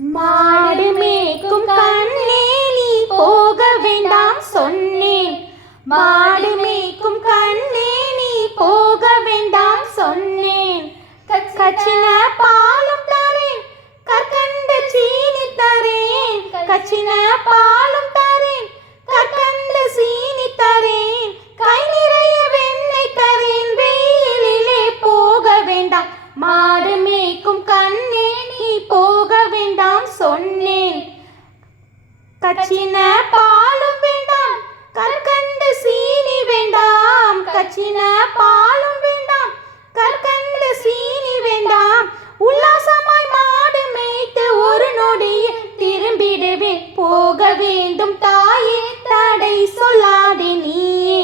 மாடு மேய்க்கும் கண்ணே நீ போக வேண்டாம் சொன்னேன். மாடு மேய்க்கும் கண்ணே நீ போக வேண்டாம் சொன்னேன். கச்சின பாலும் தரேன் கற்கண்ட சீனி தரேன். கச்சின பாலும் தரேன் கற்கண்ட சீனி தரேன். கை நிறைய வெண்ணெய் தரேன் வெயிலிலே போக வேண்டாம். மாடு மேய்க்கும் கண் நீ போக வேண்டாம் சொன்னேன் கச்சின பாலும் வேண்டாம் கற்கண்டு சீனி வேண்டாம் கச்சின பாலும் வேண்டாம் கற்கண்டு சீனி வேண்டாம். உல்லாசமாய் மாடு மேய்த்து ஒரு நொடியில் திரும்பிடுவேன். போக வேண்டும் தாயே தடை சொல்லாதே நீயே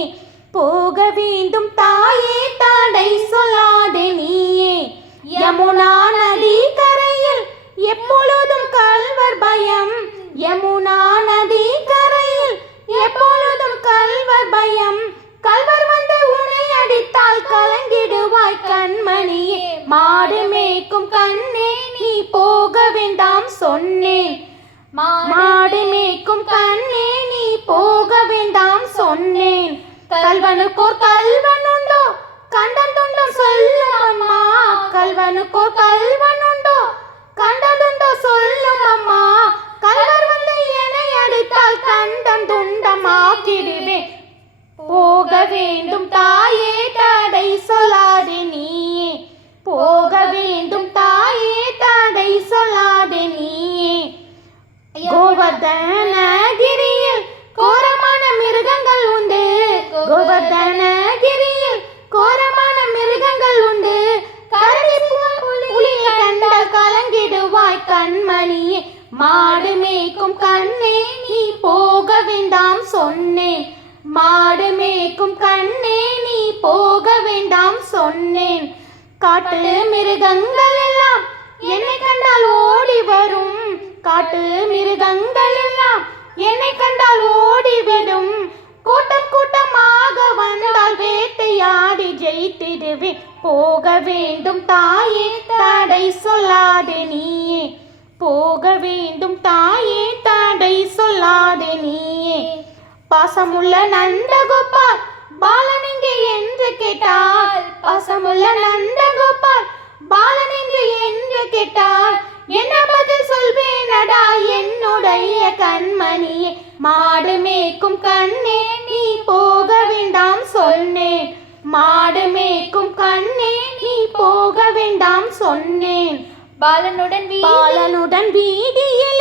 போக வேண்டும் தாயே தடை சொல்லாதே நீயே யமுனா நதி கரையில் எப்பொழுதும் கல்வர் பயம் யமுனா நதி கரையில் எப்பொழுதும் கல்வர் பயம் கல்வர் வந்து உன்னை அடித்தால் கலங்கிடுவாய் கண்மணியே மாடு மேய்க்கும் கண்ணே நீ போக வேண்டாம் சொன்னேன். மாடு மேய்க்கும் கண்ணே நீ போக வேண்டாம் சொன்னேன். கல்வனுக்கோர் கல்வன் உண்டோ கண்டன் துண்டம் சொல்லும் அம்மா கல்வனுக்கோர் கல்வன் உண்டோ கண்டதுண்டோ சொல்லும் அம்மா கல்வர் வந்து என்னை அடித்தால் கண்டம் துண்டமாக்கிடுவேன் போக வேண்டும் தாயே கோவர்தனகிரியில் கோரமான மிருகங்கள் உண்டு. கோவர்தனகிரியில் கோரமான மிருகங்கள் உண்டு. புலியை கண்டால் கலங்கிடுவாய் கண்மணியே மாடு மேய்க்கும் கண்ணே நீ போக வேண்டாம் சொன்னேன். மாடு மேய்க்கும் கண்ணே நீ போக வேண்டாம் சொன்னேன். காட்டு மிருகங்கள் எல்லாம் என்னை கண்டால் ஓடி வரும். காட்டு மிருகங்கள் என்னை கண்டால் ஓடிவிடும் கூட்டம் கூட்டமாக வந்தால் வேட்டையாடி ஜெயித்திடுவேன். போக வேண்டும் தாயே தடை சொல்லாதே நீயே. போக வேண்டும் தாயே தடை சொல்லாதே நீயே. பாசமுள்ள நந்தகோபால் பாலன் எங்கே என்று கேட்டால் பாசமுள்ள நந்த கண்மணியே மாடு மேய்க்கும் கண்ணே நீ போக வேண்டாம் சொன்னேன். மாடு மேய்க்கும் கண்ணே நீ போக வேண்டாம் சொன்னேன். பாலனுடன் பாலனுடன் வீதியிலே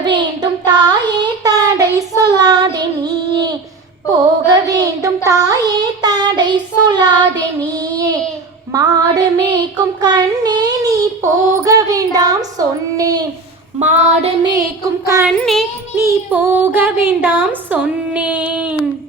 வேண்டும் தாயே தடை சொல்லாதே நீயே. போக வேண்டும் தாயே தடை சொல்லாதே நீயே. மாடு மேய்க்கும் கண்ணே நீ போக வேண்டாம் சொன்னேன் மாடு மேய்க்கும் கண்ணே நீ போக வேண்டாம் சொன்னேன்